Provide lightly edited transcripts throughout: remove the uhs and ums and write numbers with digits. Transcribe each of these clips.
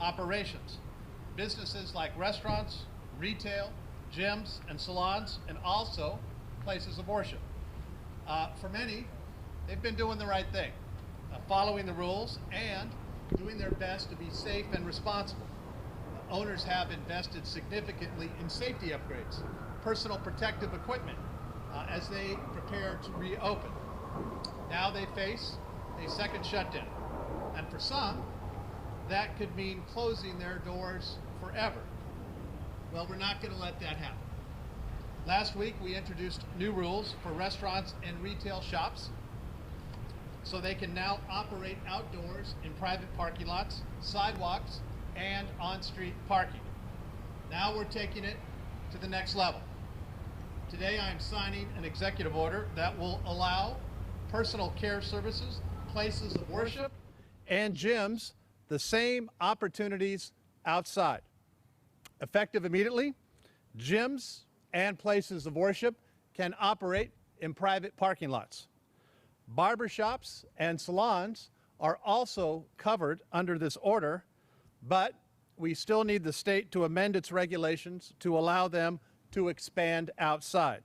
operations. Businesses like restaurants, retail, gyms, and salons, and also places of worship. For many, they've been doing the right thing, following the rules and doing their best to be safe and responsible. Owners have invested significantly in safety upgrades, personal protective equipment, as they prepare to reopen. Now they face a second shutdown, and for some, that could mean closing their doors forever. Well, we're not going to let that happen. Last week, we introduced new rules for restaurants and retail shops so they can now operate outdoors in private parking lots, sidewalks, and on-street parking. Now we're taking it to the next level. Today, I am signing an executive order that will allow personal care services, places of worship, and gyms the same opportunities outside. Effective immediately, gyms and places of worship can operate in private parking lots. Barbershops and salons are also covered under this order, but we still need the state to amend its regulations to allow them to expand outside.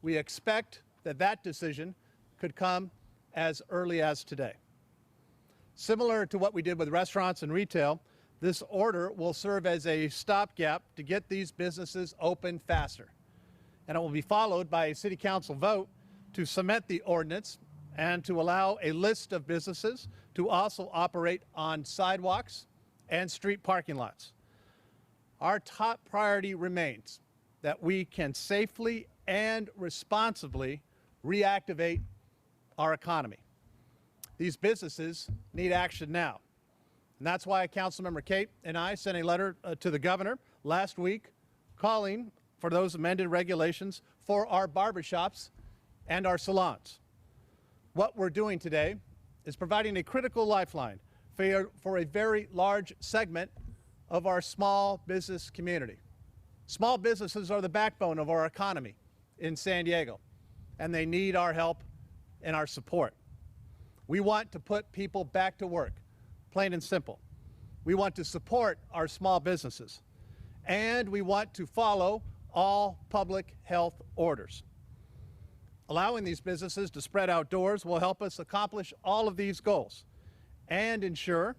We expect that that decision could come as early as today. Similar to what we did with restaurants and retail, this order will serve as a stopgap to get these businesses open faster. And it will be followed by a city council vote to cement the ordinance and to allow a list of businesses to also operate on sidewalks and street parking lots. Our top priority remains that we can safely and responsibly reactivate our economy. These businesses need action now. And that's why Councilmember Kate and I sent a letter to the governor last week calling for those amended regulations for our barbershops and our salons. What we're doing today is providing a critical lifeline for a very large segment of our small business community. Small businesses are the backbone of our economy in San Diego, and they need our help and our support. We want to put people back to work, plain and simple. We want to support our small businesses, and we want to follow all public health orders. Allowing these businesses to spread outdoors will help us accomplish all of these goals and ensure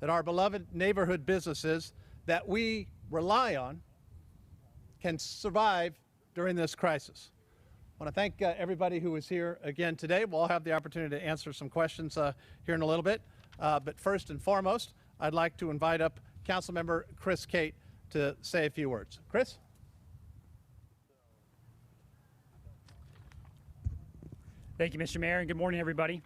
that our beloved neighborhood businesses that we rely on can survive during this crisis. I want to thank everybody who is here again today. We'll have the opportunity to answer some questions here in a little bit. But first and foremost, I'd like to invite up Councilmember Chris Kate to say a few words. Chris? Thank you, Mr. Mayor, and good morning, everybody.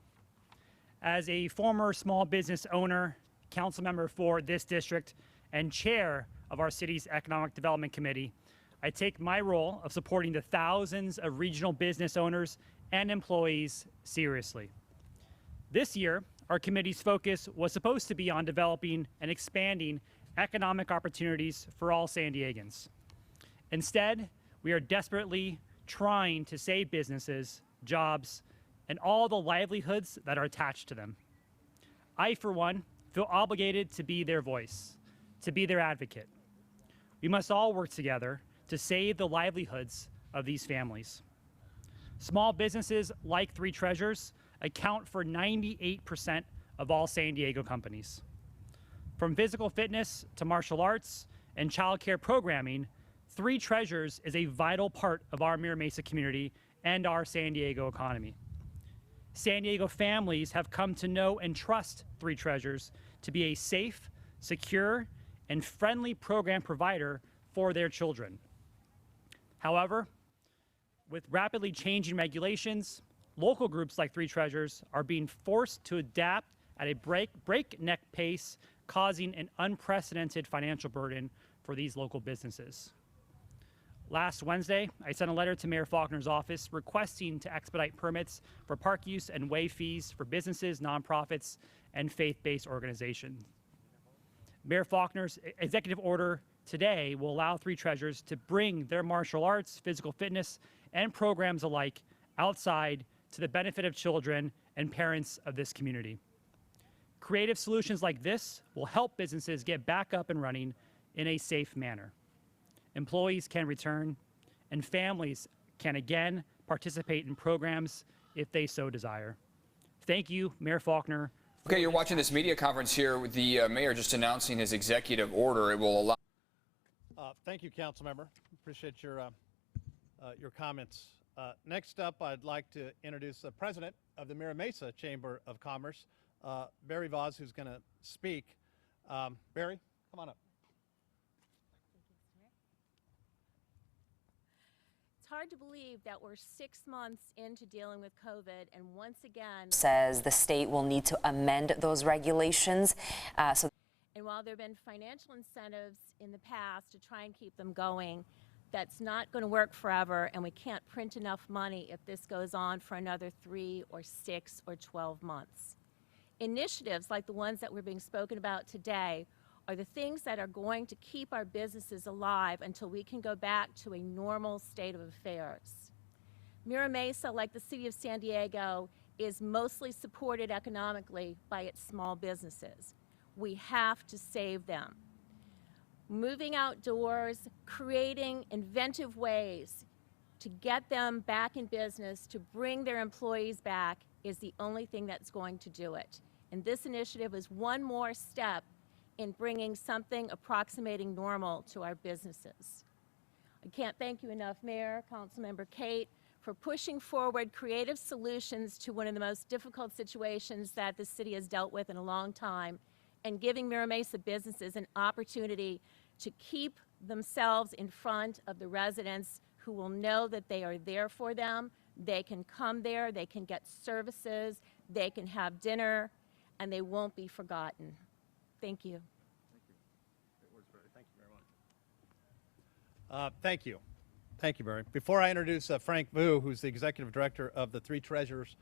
As a former small business owner, council member for this district, and chair of our city's Economic Development Committee, I take my role of supporting the thousands of regional business owners and employees seriously. This year, our committee's focus was supposed to be on developing and expanding economic opportunities for all San Diegans. Instead, we are desperately trying to save businesses, jobs, and all the livelihoods that are attached to them. I, for one, feel obligated to be their voice, to be their advocate. We must all work together to save the livelihoods of these families. Small businesses like Three Treasures account for 98% of all San Diego companies. From physical fitness to martial arts and childcare programming, Three Treasures is a vital part of our Mira Mesa community and our San Diego economy. San Diego families have come to know and trust Three Treasures to be a safe, secure, and friendly program provider for their children. However, with rapidly changing regulations, local groups like Three Treasures are being forced to adapt at a breakneck pace, causing an unprecedented financial burden for these local businesses. Last Wednesday, I sent a letter to Mayor Faulkner's office requesting to expedite permits for park use and waive fees for businesses, nonprofits, and faith-based organizations. Mayor Faulkner's executive order today will allow Three Treasures to bring their martial arts, physical fitness, and programs alike outside to the benefit of children and parents of this community. Creative solutions like this will help businesses get back up and running in a safe manner. Employees can return, and families can again participate in programs if they so desire. Thank you, Mayor Faulkner. Okay, you're watching this media conference here with the mayor just announcing his executive order. It will allow. Thank you, Councilmember. Appreciate your comments. Next up, I'd like to introduce the president of the Mira Mesa Chamber of Commerce, Barry Voss, who's going to speak. Barry, come on up. It's hard to believe that we're 6 months into dealing with COVID, and once again says the state will need to amend those regulations. And while there have been financial incentives in the past to try and keep them going, that's not going to work forever, and we can't print enough money if this goes on for another 3 or 6 or 12 months. Initiatives like the ones that we're being spoken about today are the things that are going to keep our businesses alive until we can go back to a normal state of affairs. Mira Mesa, like the city of San Diego, is mostly supported economically by its small businesses. We have to save them. Moving outdoors, creating inventive ways to get them back in business, to bring their employees back, is the only thing that's going to do it. And this initiative is one more step in bringing something approximating normal to our businesses. I can't thank you enough, Mayor, Councilmember Kate, for pushing forward creative solutions to one of the most difficult situations that the city has dealt with in a long time, and giving Mira Mesa businesses an opportunity to keep themselves in front of the residents who will know that they are there for them. They can come there, they can get services, they can have dinner, and they won't be forgotten. Thank you. Thank you. Thank you, Barry. Before I introduce Frank Vu, who's the Executive Director of the Three Treasures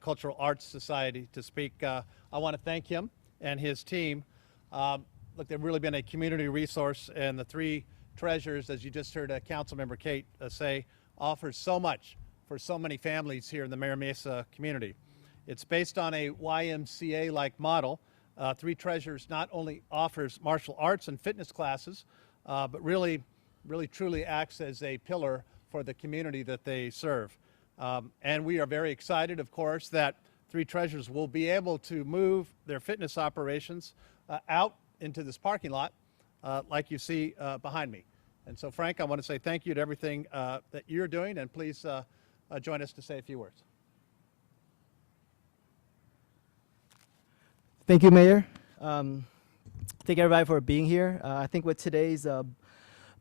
Cultural Arts Society, to speak, I want to thank him and his team. Look, they've really been a community resource, and the Three Treasures, as you just heard Councilmember Kate say, offers so much for so many families here in the Mira Mesa community. It's based on a YMCA-like model. Three Treasures not only offers martial arts and fitness classes, but really truly acts as a pillar for the community that they serve. And we are very excited, of course, that Three Treasures will be able to move their fitness operations out into this parking lot like you see behind me. And so, Frank, I want to say thank you to everything that you're doing, and please join us to say a few words. Thank you, Mayor. Thank everybody for being here. I think with today's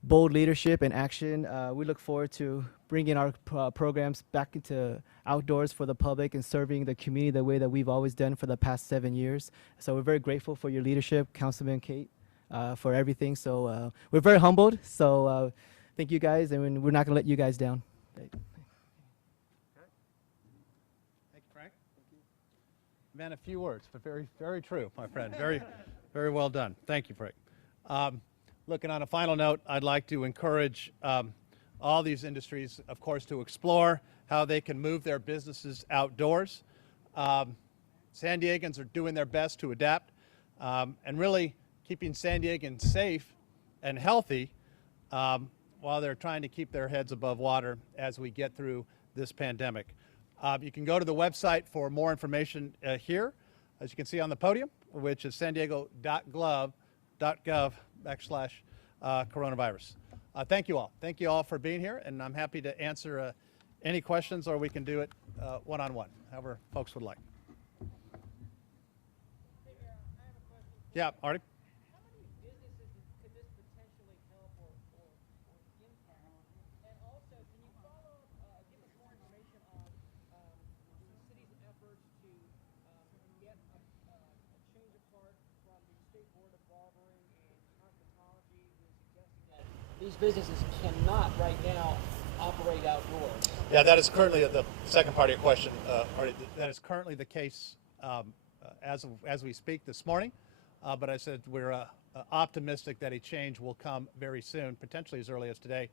bold leadership and action, we look forward to bringing our programs back into outdoors for the public and serving the community the way that we've always done for the past 7 years. So we're very grateful for your leadership, Councilman Kate, for everything. So we're very humbled. So thank you guys, and we're not going to let you guys down. Thank you, Frank. Man, a few words, but very true, my friend. Very well done. Thank you, Frank. Look, and on a final note, I'd like to encourage all these industries, of course, to explore how they can move their businesses outdoors. San Diegans are doing their best to adapt and really keeping San Diegans safe and healthy while they're trying to keep their heads above water as we get through this pandemic. You can go to the website for more information here, as you can see on the podium, which is sandiego.gov/coronavirus. Thank you all. Thank you all for being here, and I'm happy to answer any questions, or we can do it one-on-one, however folks would like. Hey, Mayor, I have a question. Yeah, Artie? How many businesses could this potentially help or impact? And also, can you follow up, give us more information on the city's efforts to get a change of heart from the State Board of Barbering and Cosmetology, who is suggesting that these businesses cannot right now operate outdoors? Yeah, that is currently the second part of your question, Artie. That is currently the case as we speak this morning. But I said we're optimistic that a change will come very soon, potentially as early as today,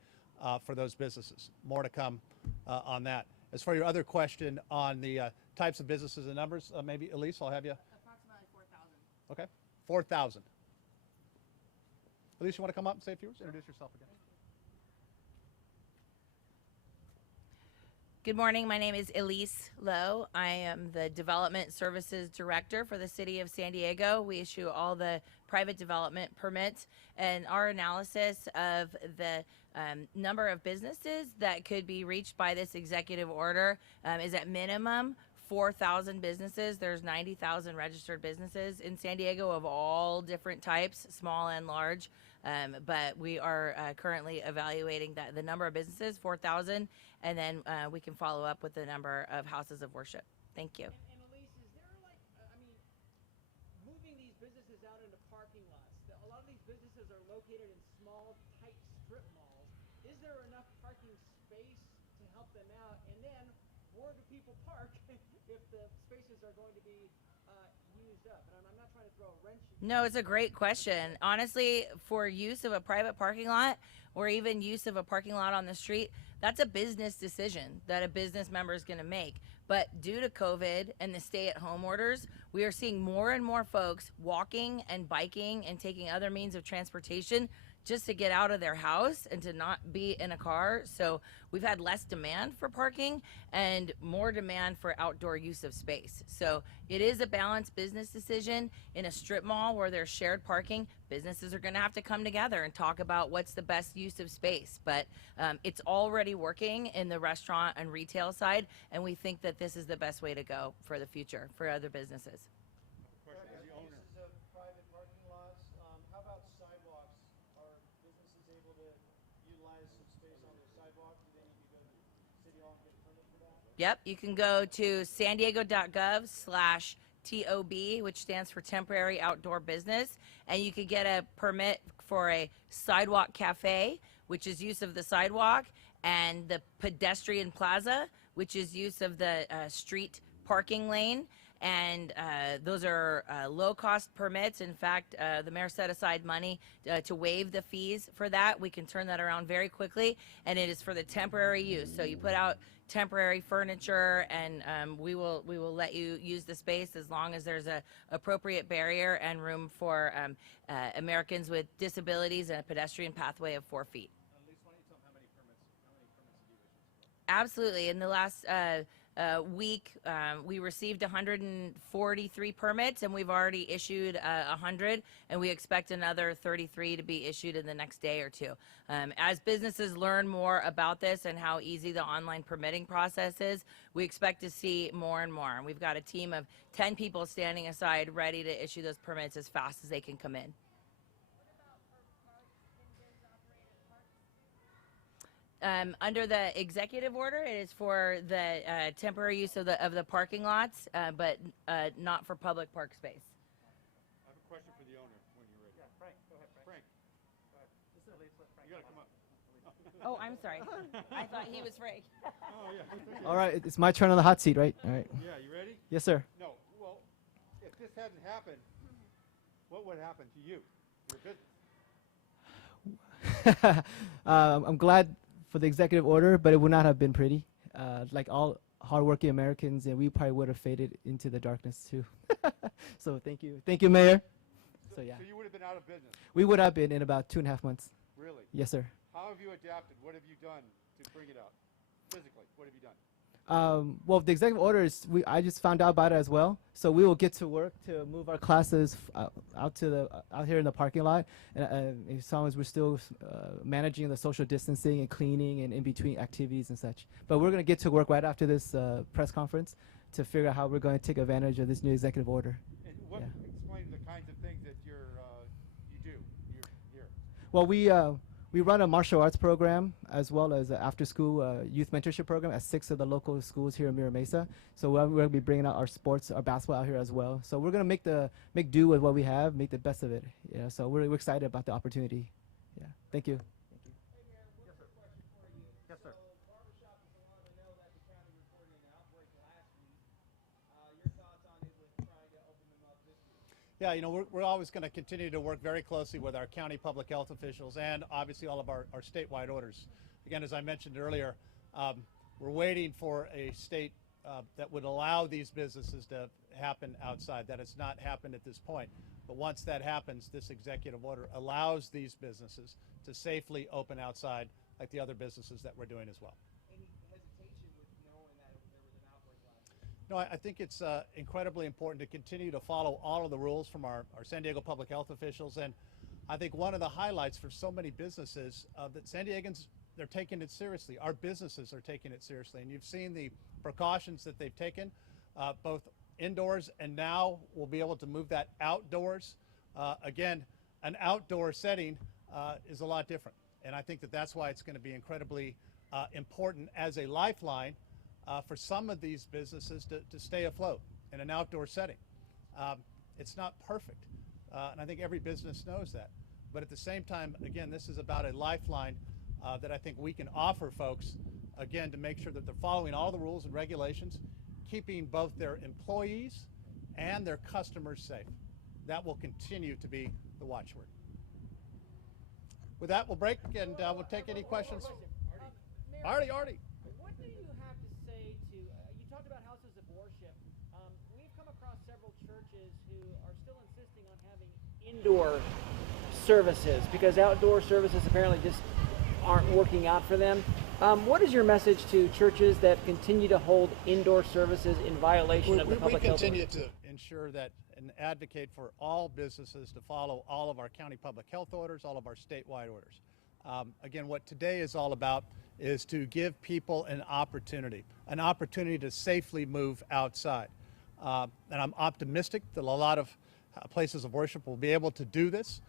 for those businesses. More to come on that. As for your other question on the types of businesses and numbers, maybe Elise, I'll have you. Approximately 4,000 Okay, 4,000. Elise, you want to come up and say a few words? Introduce yourself again. Good morning. My name is Elise Lowe. I am the Development Services Director for the City of San Diego. We issue all the private development permits, and our analysis of the number of businesses that could be reached by this executive order is at minimum 4,000 businesses. There's 90,000 registered businesses in San Diego of all different types, small and large. But we are currently evaluating the number of businesses, 4,000, and then we can follow up with the number of houses of worship. Thank you. And Elise, is there like, I mean, moving these businesses out into parking lots, a lot of these businesses are located in small, tight strip malls. Is there enough parking space to help them out? And then, where do people park if the spaces are going to be used up? And I'm not trying to throw a wrench in. No, it's a great question. Honestly, for use of a private parking lot or even use of a parking lot on the street, that's a business decision that a business member is going to make. But due to COVID and the stay-at-home orders, we are seeing more and more folks walking and biking and taking other means of transportation just to get out of their house and to not be in a car. So we've had less demand for parking and more demand for outdoor use of space. So it is a balanced business decision. In a strip mall where there's shared parking, businesses are going to have to come together and talk about what's the best use of space. But it's already working in the restaurant and retail side, and we think that this is the best way to go for the future for other businesses. Uses of private parking lots. How about sidewalks? Are businesses able to utilize some space on their sidewalk? Do they need to go to City Hall and get a permit for that? Yep, you can go to sandiego.gov/TOB, which stands for Temporary Outdoor Business, and you could get a permit for a sidewalk cafe, which is use of the sidewalk, and the pedestrian plaza, which is use of the street parking lane. And those are low-cost permits. In fact, the mayor set aside money to waive the fees for that. We can turn that around very quickly, and it is for the temporary use. So you put out temporary furniture, and we will let you use the space as long as there's a appropriate barrier and room for Americans with disabilities and a pedestrian pathway of 4 feet. Elise, why don't you tell them how many permits have you issued? Absolutely. In the last week, we received 143 permits, and we've already issued 100, and we expect another 33 to be issued in the next day or two. As businesses learn more about this and how easy the online permitting process is, we expect to see more and more. And we've got a team of 10 people standing aside ready to issue those permits as fast as they can come in. Under the executive order, it is for the temporary use of the parking lots, but not for public park space. I have a question for the owner when you're ready. Yeah, Frank, go ahead, Frank. Frank, This is Elise, let Frank you gotta come come up. up. Oh, I'm sorry. I thought he was Frank. Oh, yeah. All right, it's my turn on the hot seat, right? All right. Yeah, you ready? Yes, sir. No, well, if this hadn't happened, what would happen to you, your business? I'm glad for the executive order, but it would not have been pretty. Like all hardworking Americans, and we probably would have faded into the darkness too. So thank you, Mayor. So yeah, So you would have been out of business, we would have been in about 2.5 months. really? Yes, sir. How have you adapted? What have you done to bring it out? Physically, what have you done? Well, the executive order is, I just found out about it as well. So we will get to work to move our classes out here in the parking lot, and as long as we're still managing the social distancing and cleaning and in between activities and such. But we're going to get to work right after this press conference to figure out how we're going to take advantage of this new executive order. And what, Yeah. explain the kinds of things that you do here. Well, we run a martial arts program as well as an after-school youth mentorship program at 6 of the local schools here in Mira Mesa. So we're going to be bringing out our sports, our basketball out here as well. So we're going to make do with what we have, make the best of it. Yeah. So we're excited about the opportunity. Yeah. Thank you. Hey, Mayor, one quick question for you. Yes, sir. So, barbershop and salons, I know that the county reported an outbreak last week. Your thoughts on it with trying to open them up this week? Yeah, you know, we're always going to continue to work very closely with our county public health officials and obviously all of our statewide orders. Again, as I mentioned earlier, we're waiting for a state that would allow these businesses to happen outside. That has not happened at this point. But once that happens, this executive order allows these businesses to safely open outside like the other businesses that we're doing as well. Any hesitation with knowing that there was an outbreak last week? No, I think it's incredibly important to continue to follow all of the rules from our San Diego public health officials. And I think one of the highlights for so many businesses that San Diegans, they're taking it seriously. Our businesses are taking it seriously. And you've seen the precautions that they've taken, both indoors, and now we'll be able to move that outdoors. Again, an outdoor setting is a lot different. And I think that that's why it's going to be incredibly important as a lifeline for some of these businesses to stay afloat in an outdoor setting. It's not perfect, and I think every business knows that. But at the same time, again, this is about a lifeline that I think we can offer folks, again, to make sure that they're following all the rules and regulations, keeping both their employees and their customers safe. That will continue to be the watchword. With that, we'll break and we'll take any questions. Mayor, Artie. what do you have to say to, you talked about houses of worship. We've come across several churches who are still insisting on having indoor services because outdoor services apparently just aren't working out for them. What is your message to churches that continue to hold indoor services in violation of the public health order? We continue to ensure that and advocate for all businesses to follow all of our county public health orders, all of our statewide orders. Again, what today is all about is to give people an opportunity to safely move outside. And I'm optimistic that a lot of places of worship will be able to do this.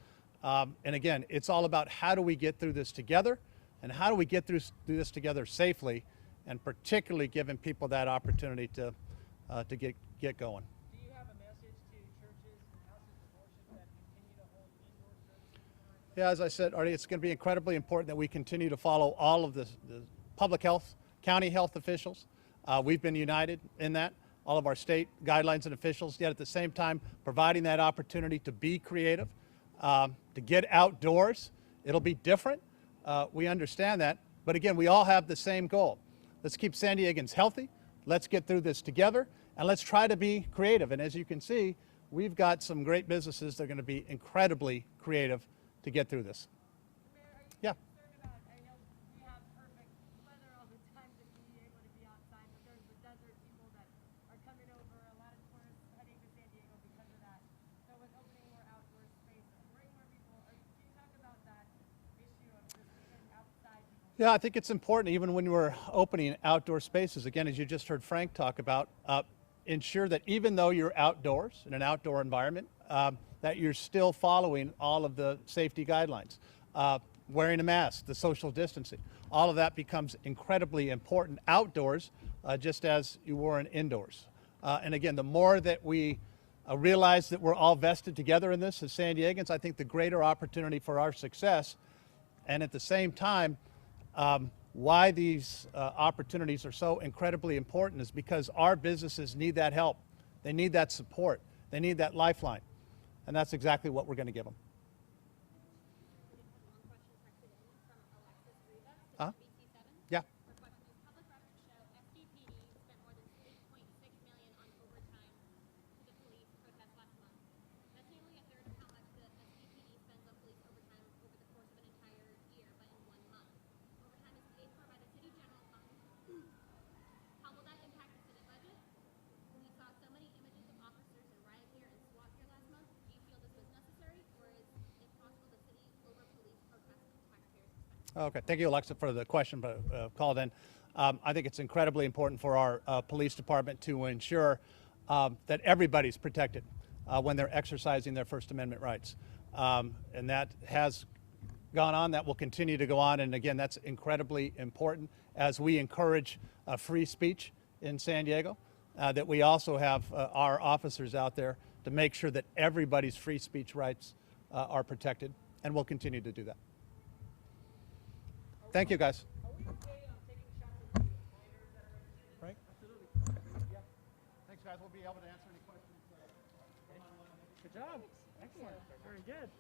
And again, it's all about how do we get through this together, and how do we get through this together safely, and particularly giving people that opportunity to get going. Do you have a message to churches and houses of worship that continue to hold indoor services? Yeah, as I said, Artie, it's going to be incredibly important that we continue to follow all of the public health, county health officials. We've been united in that, all of our state guidelines and officials, yet at the same time providing that opportunity to be creative, to get outdoors. It'll be different. We understand that. But again, we all have the same goal. Let's keep San Diegans healthy. Let's get through this together. And let's try to be creative. And as you can see, we've got some great businesses that are going to be incredibly creative to get through this. Mayor, are you Yeah. concerned about, I know we have perfect weather all the time to be able to be outside, but there's the desert people that are coming over, a lot of tourists heading to San Diego because of that. So with opening more outdoor space, bring more people, do you talk about that issue of just even outside people? Yeah, I think it's important, even when we're opening outdoor spaces, again, as you just heard Frank talk about, ensure that even though you're outdoors in an outdoor environment, that you're still following all of the safety guidelines. Wearing a mask, the social distancing, all of that becomes incredibly important outdoors, just as you were in indoors. And again, the more that we realize that we're all vested together in this as San Diegans, I think the greater opportunity for our success. And at the same time, why these opportunities are so incredibly important is because our businesses need that help. They need that support. They need that lifeline. And that's exactly what we're going to give them. Yeah. Her question is, public records show SDPD spent more than $8.6 million on overtime to the police protest last month. That's nearly a third of how much the SDPD spends on police overtime over the course of an entire year, but in 1 month. Overtime is paid for by the city general fund. How will that impact the city budget? When we saw so many images of officers in riot gear and SWAT gear last month, do you feel this was necessary, or is it possible the city over-police protests at taxpayers' expense? Okay, thank you, Alexa, for the question, but called in. I think it's incredibly important for our police department to ensure that everybody's protected when they're exercising their First Amendment rights. And that has gone on, that will continue to go on, and again, that's incredibly important as we encourage free speech in San Diego, that we also have our officers out there to make sure that everybody's free speech rights are protected, and we'll continue to do that. Thank you, guys. Are we okay taking shots at the minors that are represented? Frank? Absolutely. Yeah. Thanks, guys. We'll be able to answer any questions. Good job. Excellent. Very good.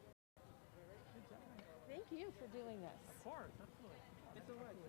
Thank you for doing this. Of course, absolutely. It's all right.